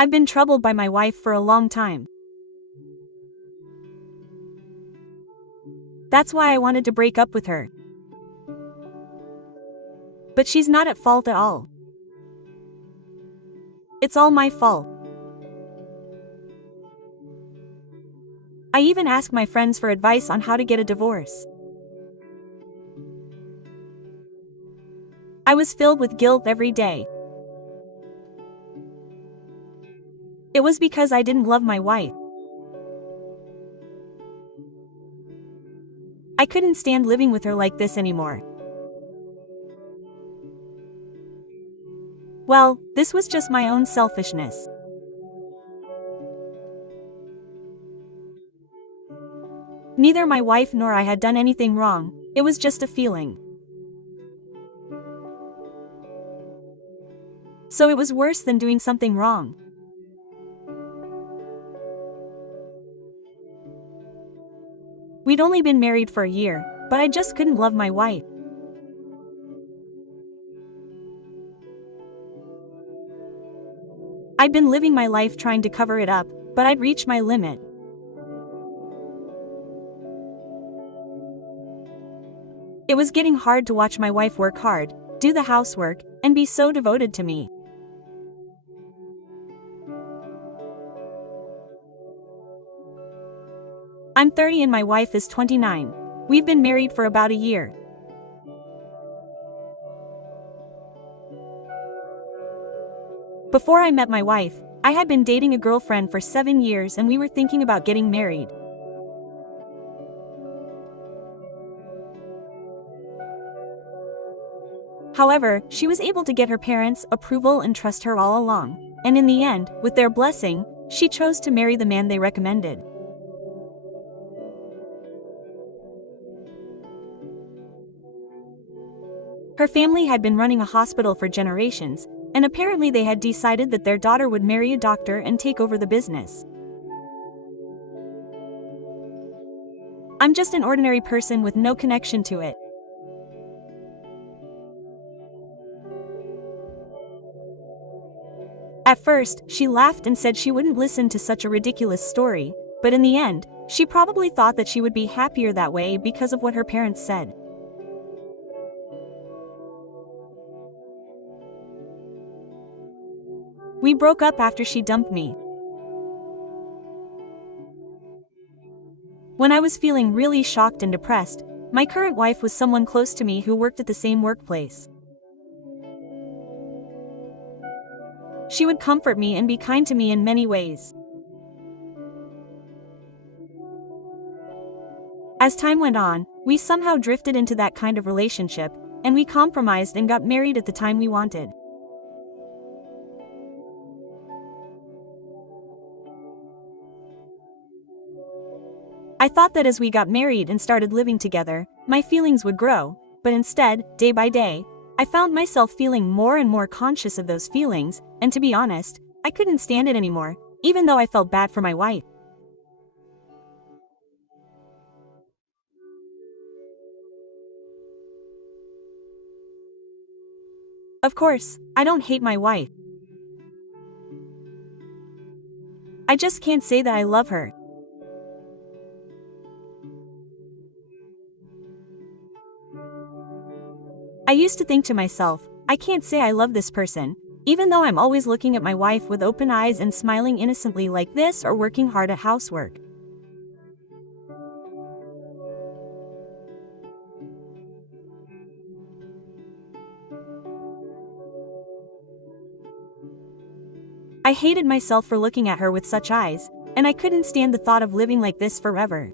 I've been troubled by my wife for a long time. That's why I wanted to break up with her. But she's not at fault at all. It's all my fault. I even asked my friends for advice on how to get a divorce. I was filled with guilt every day. It was because I didn't love my wife. I couldn't stand living with her like this anymore. Well, this was just my own selfishness. Neither my wife nor I had done anything wrong, it was just a feeling. So it was worse than doing something wrong. We'd only been married for a year, but I just couldn't love my wife. I'd been living my life trying to cover it up, but I'd reached my limit. It was getting hard to watch my wife work hard, do the housework, and be so devoted to me. I'm 30 and my wife is 29. We've been married for about a year. Before I met my wife, I had been dating a girlfriend for 7 years and we were thinking about getting married. However, she was able to get her parents' approval and trust her all along, and in the end, with their blessing, she chose to marry the man they recommended. Her family had been running a hospital for generations, and apparently they had decided that their daughter would marry a doctor and take over the business. I'm just an ordinary person with no connection to it. At first, she laughed and said she wouldn't listen to such a ridiculous story, but in the end, she probably thought that she would be happier that way because of what her parents said. We broke up after she dumped me. When I was feeling really shocked and depressed, my current wife was someone close to me who worked at the same workplace. She would comfort me and be kind to me in many ways. As time went on, we somehow drifted into that kind of relationship, and we compromised and got married at the time we wanted. I thought that as we got married and started living together, my feelings would grow, but instead, day by day, I found myself feeling more and more conscious of those feelings, and to be honest, I couldn't stand it anymore, even though I felt bad for my wife. Of course, I don't hate my wife. I just can't say that I love her. I used to think to myself, I can't say I love this person, even though I'm always looking at my wife with open eyes and smiling innocently like this or working hard at housework. I hated myself for looking at her with such eyes, and I couldn't stand the thought of living like this forever.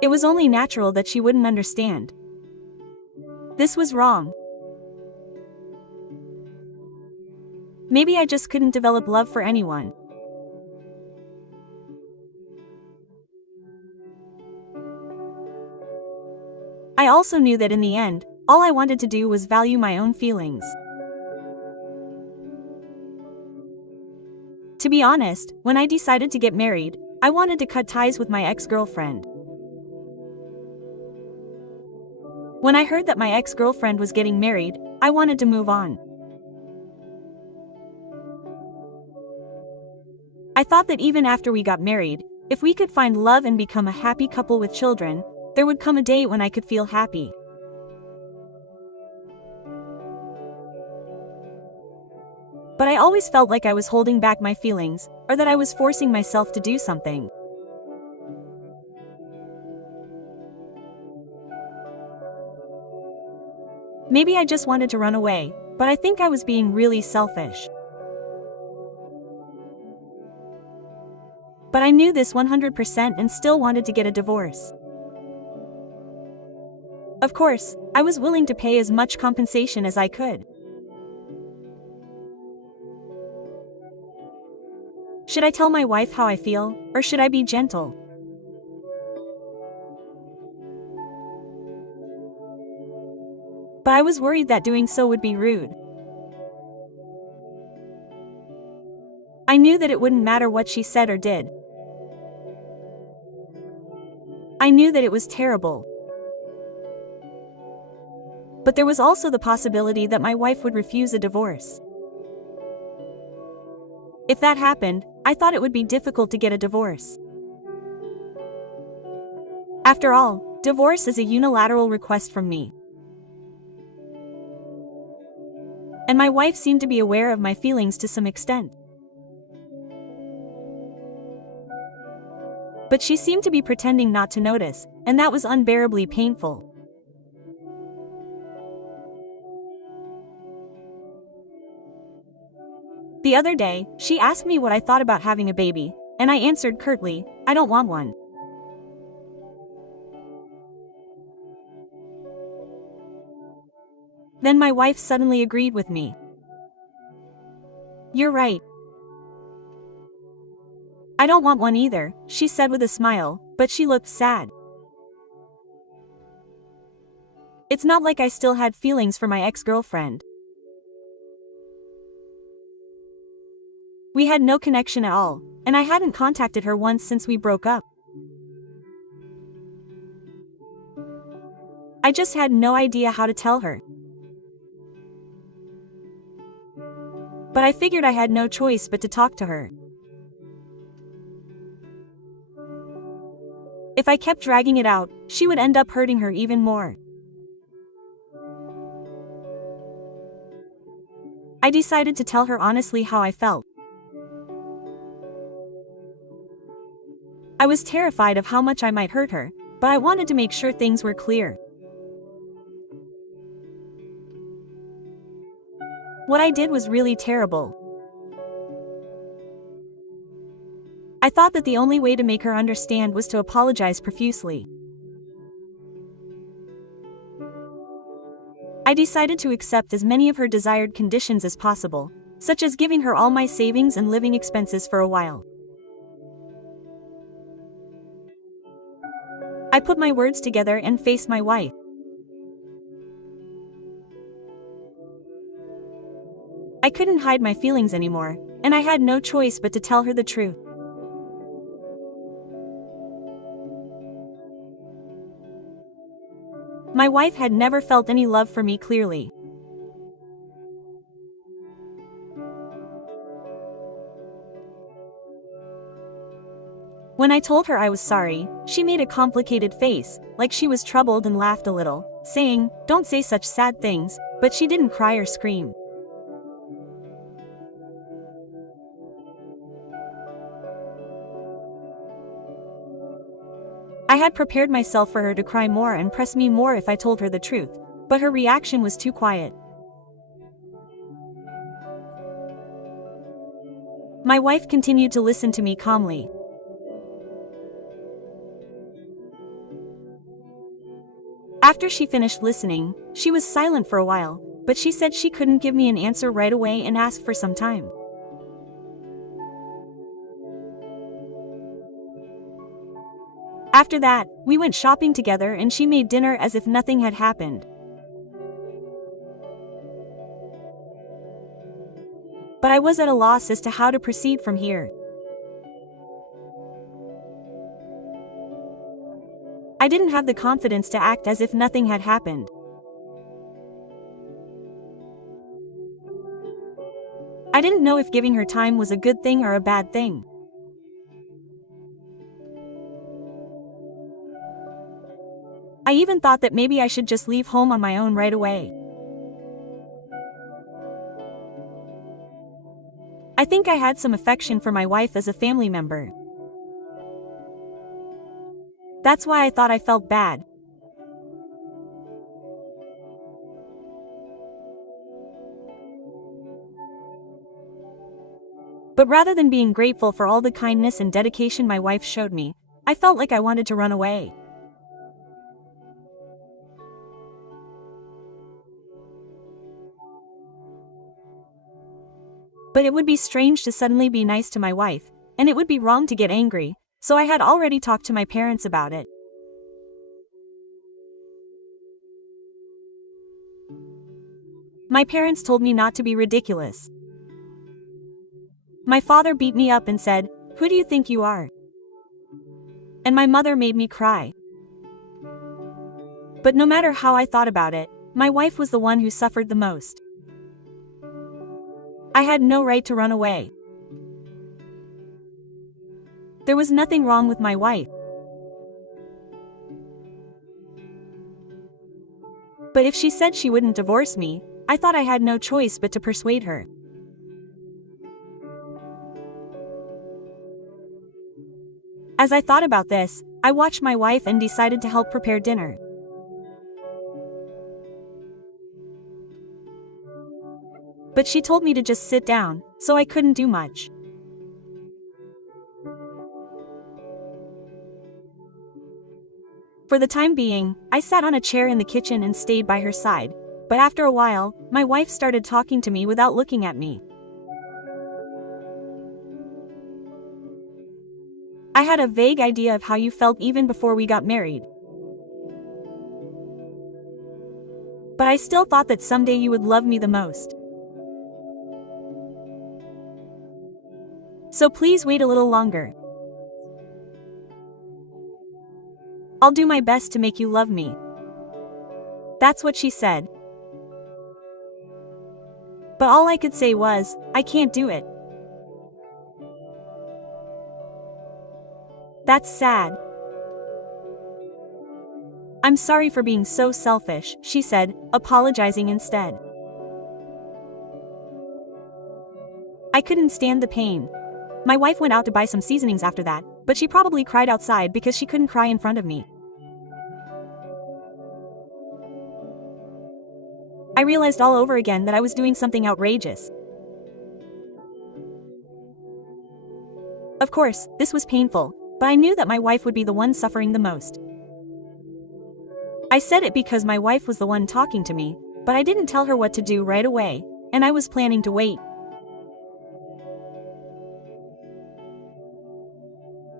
It was only natural that she wouldn't understand. This was wrong. Maybe I just couldn't develop love for anyone. I also knew that in the end, all I wanted to do was value my own feelings. To be honest, when I decided to get married, I wanted to cut ties with my ex-girlfriend. When I heard that my ex-girlfriend was getting married, I wanted to move on. I thought that even after we got married, if we could find love and become a happy couple with children, there would come a day when I could feel happy. But I always felt like I was holding back my feelings, or that I was forcing myself to do something. Maybe I just wanted to run away, but I think I was being really selfish. But I knew this 100% and still wanted to get a divorce. Of course, I was willing to pay as much compensation as I could. Should I tell my wife how I feel, or should I be gentle? But I was worried that doing so would be rude. I knew that it wouldn't matter what she said or did. I knew that it was terrible. But there was also the possibility that my wife would refuse a divorce. If that happened, I thought it would be difficult to get a divorce. After all, divorce is a unilateral request from me. And my wife seemed to be aware of my feelings to some extent. But she seemed to be pretending not to notice, and that was unbearably painful. The other day, she asked me what I thought about having a baby, and I answered curtly, I don't want one. Then my wife suddenly agreed with me. You're right. I don't want one either, she said with a smile, but she looked sad. It's not like I still had feelings for my ex-girlfriend. We had no connection at all, and I hadn't contacted her once since we broke up. I just had no idea how to tell her. But I figured I had no choice but to talk to her. If I kept dragging it out, she would end up hurting her even more. I decided to tell her honestly how I felt. I was terrified of how much I might hurt her, but I wanted to make sure things were clear. What I did was really terrible. I thought that the only way to make her understand was to apologize profusely. I decided to accept as many of her desired conditions as possible, such as giving her all my savings and living expenses for a while. I put my words together and faced my wife. I couldn't hide my feelings anymore, and I had no choice but to tell her the truth. My wife had never felt any love for me clearly. When I told her I was sorry, she made a complicated face, like she was troubled, and laughed a little, saying, "Don't say such sad things," but she didn't cry or scream. I had prepared myself for her to cry more and press me more if I told her the truth, but her reaction was too quiet. My wife continued to listen to me calmly. After she finished listening, she was silent for a while, but she said she couldn't give me an answer right away and asked for some time. After that, we went shopping together and she made dinner as if nothing had happened. But I was at a loss as to how to proceed from here. I didn't have the confidence to act as if nothing had happened. I didn't know if giving her time was a good thing or a bad thing. I even thought that maybe I should just leave home on my own right away. I think I had some affection for my wife as a family member. That's why I thought I felt bad. But rather than being grateful for all the kindness and dedication my wife showed me, I felt like I wanted to run away. But it would be strange to suddenly be nice to my wife, and it would be wrong to get angry, so I had already talked to my parents about it. My parents told me not to be ridiculous. My father beat me up and said, "Who do you think you are?" And my mother made me cry. But no matter how I thought about it, my wife was the one who suffered the most. I had no right to run away. There was nothing wrong with my wife. But if she said she wouldn't divorce me, I thought I had no choice but to persuade her. As I thought about this, I watched my wife and decided to help prepare dinner. But she told me to just sit down, so I couldn't do much. For the time being, I sat on a chair in the kitchen and stayed by her side, but after a while, my wife started talking to me without looking at me. I had a vague idea of how you felt even before we got married. But I still thought that someday you would love me the most. So please wait a little longer. I'll do my best to make you love me. That's what she said. But all I could say was, I can't do it. That's sad. I'm sorry for being so selfish, she said, apologizing instead. I couldn't stand the pain. My wife went out to buy some seasonings after that, but she probably cried outside because she couldn't cry in front of me. I realized all over again that I was doing something outrageous. Of course, this was painful, but I knew that my wife would be the one suffering the most. I said it because my wife was the one talking to me, but I didn't tell her what to do right away, and I was planning to wait.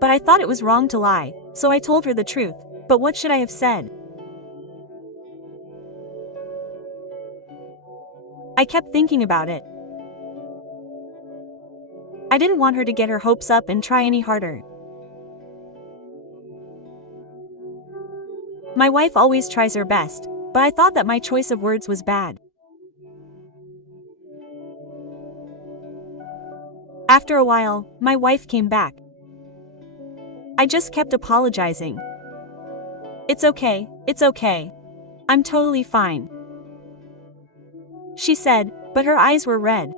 But I thought it was wrong to lie, so I told her the truth, but what should I have said? I kept thinking about it. I didn't want her to get her hopes up and try any harder. My wife always tries her best, but I thought that my choice of words was bad. After a while, my wife came back. I just kept apologizing. It's okay, it's okay. I'm totally fine, she said, but her eyes were red.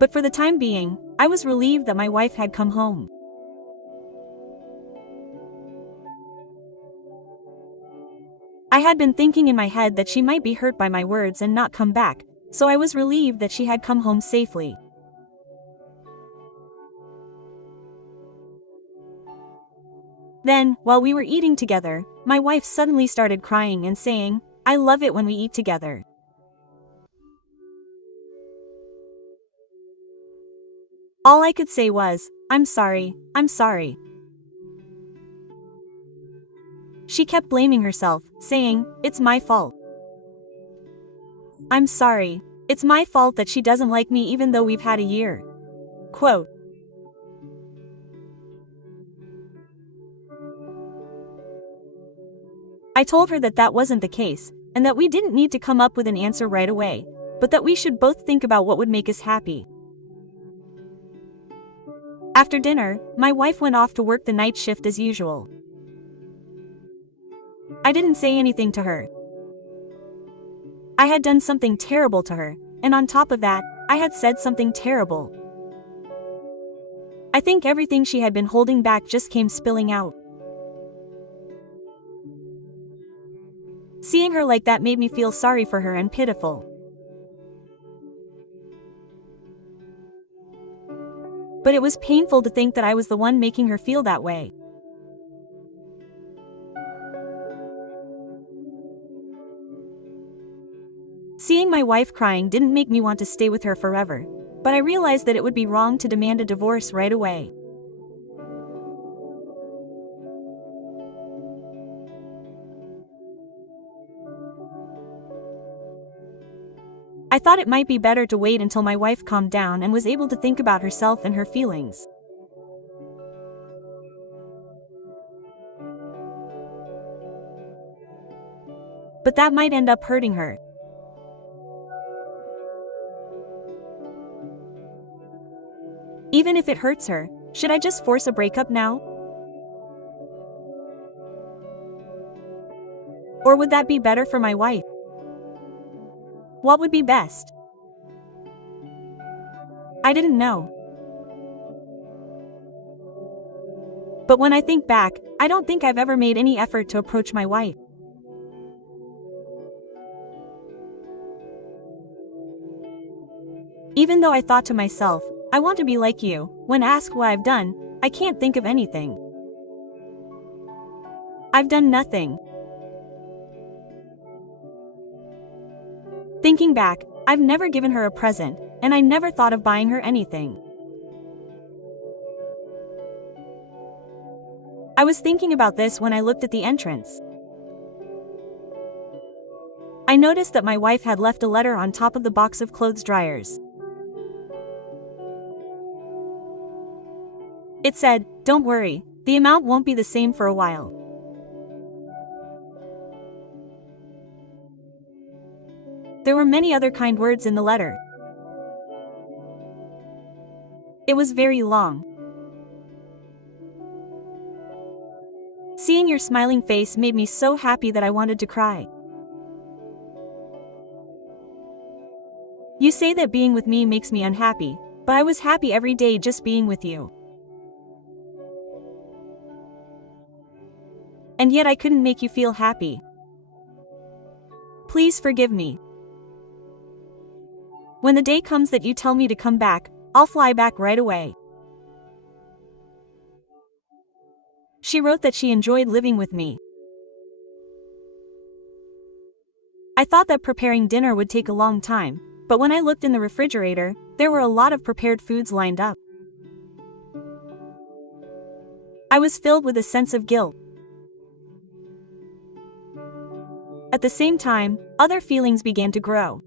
But for the time being, I was relieved that my wife had come home. I had been thinking in my head that she might be hurt by my words and not come back, so I was relieved that she had come home safely. Then, while we were eating together, my wife suddenly started crying and saying, "I love it when we eat together." All I could say was, I'm sorry. She kept blaming herself, saying, "It's my fault. I'm sorry. It's my fault that she doesn't like me even though we've had a year." Quote. I told her that that wasn't the case, and that we didn't need to come up with an answer right away, but that we should both think about what would make us happy. After dinner, my wife went off to work the night shift as usual. I didn't say anything to her. I had done something terrible to her, and on top of that, I had said something terrible. I think everything she had been holding back just came spilling out. Seeing her like that made me feel sorry for her and pitiful. But it was painful to think that I was the one making her feel that way. Seeing my wife crying didn't make me want to stay with her forever, but I realized that it would be wrong to demand a divorce right away. I thought it might be better to wait until my wife calmed down and was able to think about herself and her feelings. But that might end up hurting her. Even if it hurts her, should I just force a breakup now? Or would that be better for my wife? What would be best? I didn't know. But when I think back, I don't think I've ever made any effort to approach my wife. Even though I thought to myself, I want to be like you, when asked what I've done, I can't think of anything. I've done nothing. Thinking back, I've never given her a present, and I never thought of buying her anything. I was thinking about this when I looked at the entrance. I noticed that my wife had left a letter on top of the box of clothes dryers. It said, "Don't worry, the amount won't be the same for a while." There were many other kind words in the letter. It was very long. Seeing your smiling face made me so happy that I wanted to cry. You say that being with me makes me unhappy, but I was happy every day just being with you. And yet I couldn't make you feel happy. Please forgive me. When the day comes that you tell me to come back, I'll fly back right away. She wrote that she enjoyed living with me. I thought that preparing dinner would take a long time, but when I looked in the refrigerator, there were a lot of prepared foods lined up. I was filled with a sense of guilt. At the same time, other feelings began to grow.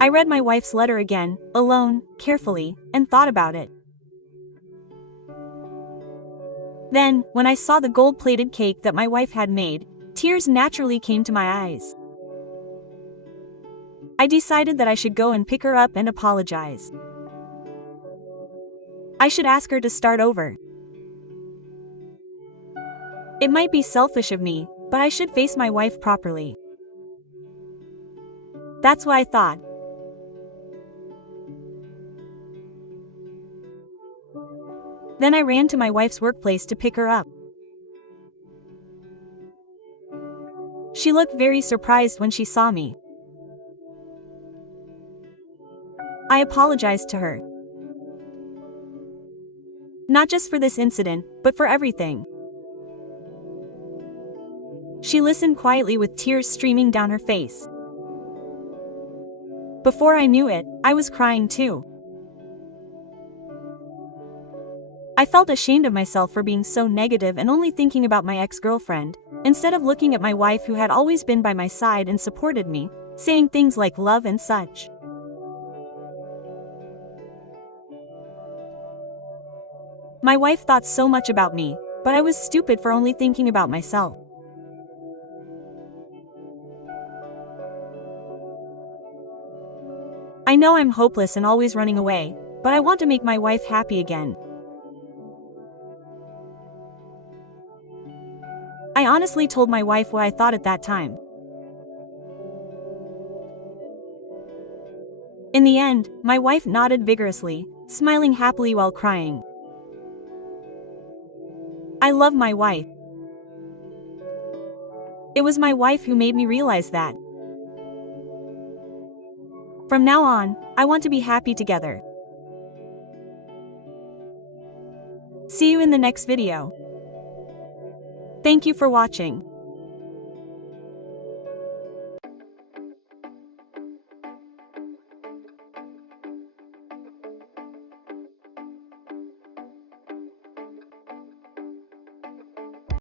I read my wife's letter again, alone, carefully, and thought about it. Then, when I saw the gold-plated cake that my wife had made, tears naturally came to my eyes. I decided that I should go and pick her up and apologize. I should ask her to start over. It might be selfish of me, but I should face my wife properly. That's what I thought. Then I ran to my wife's workplace to pick her up. She looked very surprised when she saw me. I apologized to her. Not just for this incident, but for everything. She listened quietly with tears streaming down her face. Before I knew it, I was crying too. I felt ashamed of myself for being so negative and only thinking about my ex-girlfriend, instead of looking at my wife who had always been by my side and supported me, saying things like love and such. My wife thought so much about me, But I was stupid for only thinking about myself. I know I'm hopeless and always running away, but I want to make my wife happy again. I honestly told my wife what I thought at that time. In the end, my wife nodded vigorously, smiling happily while crying. I love my wife. It was my wife who made me realize that. From now on, I want to be happy together. See you in the next video. Thank you for watching.